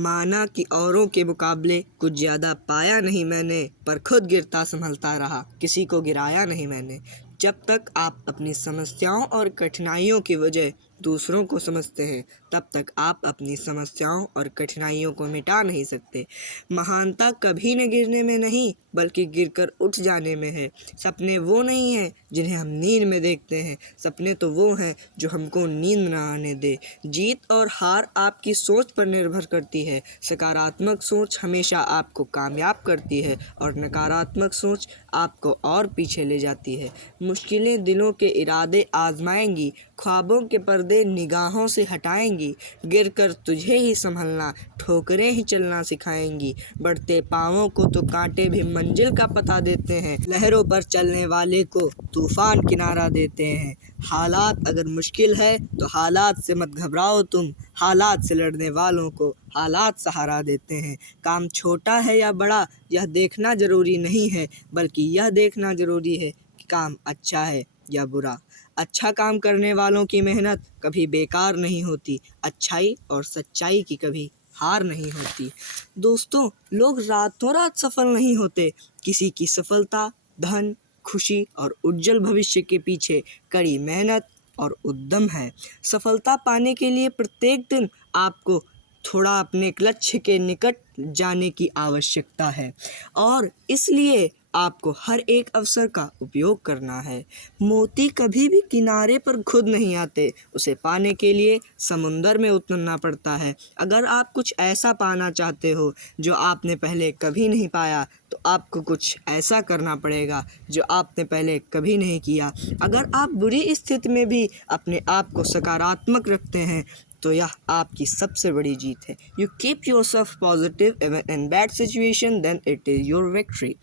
माना कि औरों के मुकाबले कुछ ज़्यादा पाया नहीं मैंने, पर खुद गिरता संभलता रहा, किसी को गिराया नहीं मैंने। जब तक आप अपनी समस्याओं और कठिनाइयों की वजह दूसरों को समझते हैं, तब तक आप अपनी समस्याओं और कठिनाइयों को मिटा नहीं सकते। महानता कभी न गिरने में नहीं, बल्कि गिरकर उठ जाने में है। सपने वो नहीं हैं जिन्हें हम नींद में देखते हैं, सपने तो वो हैं जो हमको नींद न आने दे। जीत और हार आपकी सोच पर निर्भर करती है। सकारात्मक सोच हमेशा आपको कामयाब करती है और नकारात्मक सोच आपको और पीछे ले जाती है। मुश्किलें दिलों के इरादे आजमाएंगी, ख्वाबों के पर्दे निगाहों से हटाएंगी। गिरकर तुझे ही संभलना, ठोकरें ही चलना सिखाएंगी। बढ़ते पाँवों को तो कांटे भी मंजिल का पता देते हैं। लहरों पर चलने वाले को तूफान किनारा देते हैं। हालात अगर मुश्किल है तो हालात से मत घबराओ तुम, हालात से लड़ने वालों को हालात सहारा देते हैं। काम छोटा है या बड़ा यह देखना ज़रूरी नहीं है, बल्कि यह देखना ज़रूरी है कि काम अच्छा है या बुरा। अच्छा काम करने वालों की मेहनत कभी बेकार नहीं होती। अच्छाई और सच्चाई की कभी हार नहीं होती। दोस्तों, लोग रातों रात सफल नहीं होते। किसी की सफलता धन, खुशी और उज्जवल भविष्य के पीछे कड़ी मेहनत और उद्यम है। सफलता पाने के लिए प्रत्येक दिन आपको थोड़ा अपने लक्ष्य के निकट जाने की आवश्यकता है और इसलिए आपको हर एक अवसर का उपयोग करना है। मोती कभी भी किनारे पर खुद नहीं आते, उसे पाने के लिए समुंदर में उतरना पड़ता है। अगर आप कुछ ऐसा पाना चाहते हो जो आपने पहले कभी नहीं पाया, तो आपको कुछ ऐसा करना पड़ेगा जो आपने पहले कभी नहीं किया। अगर आप बुरी स्थिति में भी अपने आप को सकारात्मक रखते हैं, तो यह आपकी सबसे बड़ी जीत है। You keep yourself positive even in bad situation, then it is your victory.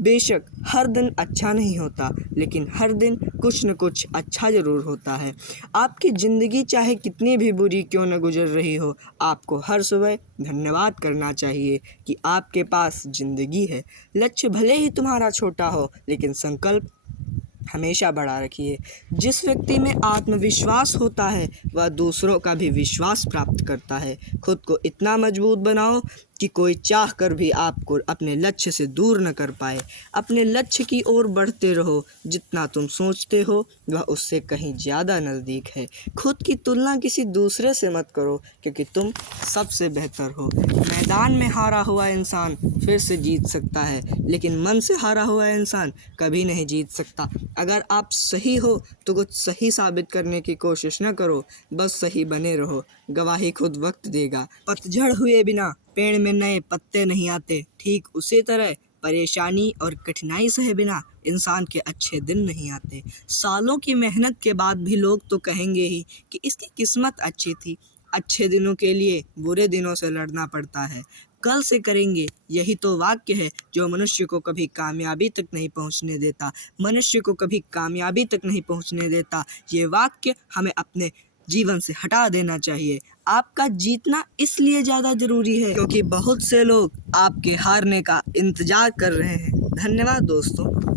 बेशक हर दिन अच्छा नहीं होता, लेकिन हर दिन कुछ न कुछ अच्छा ज़रूर होता है। आपकी ज़िंदगी चाहे कितनी भी बुरी क्यों न गुजर रही हो, आपको हर सुबह धन्यवाद करना चाहिए कि आपके पास ज़िंदगी है। लक्ष्य भले ही तुम्हारा छोटा हो, लेकिन संकल्प हमेशा बड़ा रखिए। जिस व्यक्ति में आत्मविश्वास होता है, वह दूसरों का भी विश्वास प्राप्त करता है। खुद को इतना मजबूत बनाओ कि कोई चाह कर भी आपको अपने लक्ष्य से दूर न कर पाए। अपने लक्ष्य की ओर बढ़ते रहो। जितना तुम सोचते हो वह उससे कहीं ज़्यादा नज़दीक है। खुद की तुलना किसी दूसरे से मत करो, क्योंकि तुम सबसे बेहतर हो। मैदान में हारा हुआ इंसान फिर से जीत सकता है, लेकिन मन से हारा हुआ इंसान कभी नहीं जीत सकता। अगर आप सही हो तो कुछ सही साबित करने की कोशिश न करो, बस सही बने रहो। गवाही खुद वक्त देगा। पतझड़ हुए बिना पेड़ में नए पत्ते नहीं आते। ठीक उसी तरह परेशानी और कठिनाई सहे बिना इंसान के अच्छे दिन नहीं आते। सालों की मेहनत के बाद भी लोग तो कहेंगे ही कि इसकी किस्मत अच्छी थी। अच्छे दिनों के लिए बुरे दिनों से लड़ना पड़ता है। कल से करेंगे, यही तो वाक्य है जो मनुष्य को कभी कामयाबी तक नहीं पहुंचने देता। मनुष्य को कभी कामयाबी तक नहीं पहुंचने देता। ये वाक्य हमें अपने जीवन से हटा देना चाहिए। आपका जीतना इसलिए ज़्यादा ज़रूरी है क्योंकि बहुत से लोग आपके हारने का इंतज़ार कर रहे हैं। धन्यवाद दोस्तों।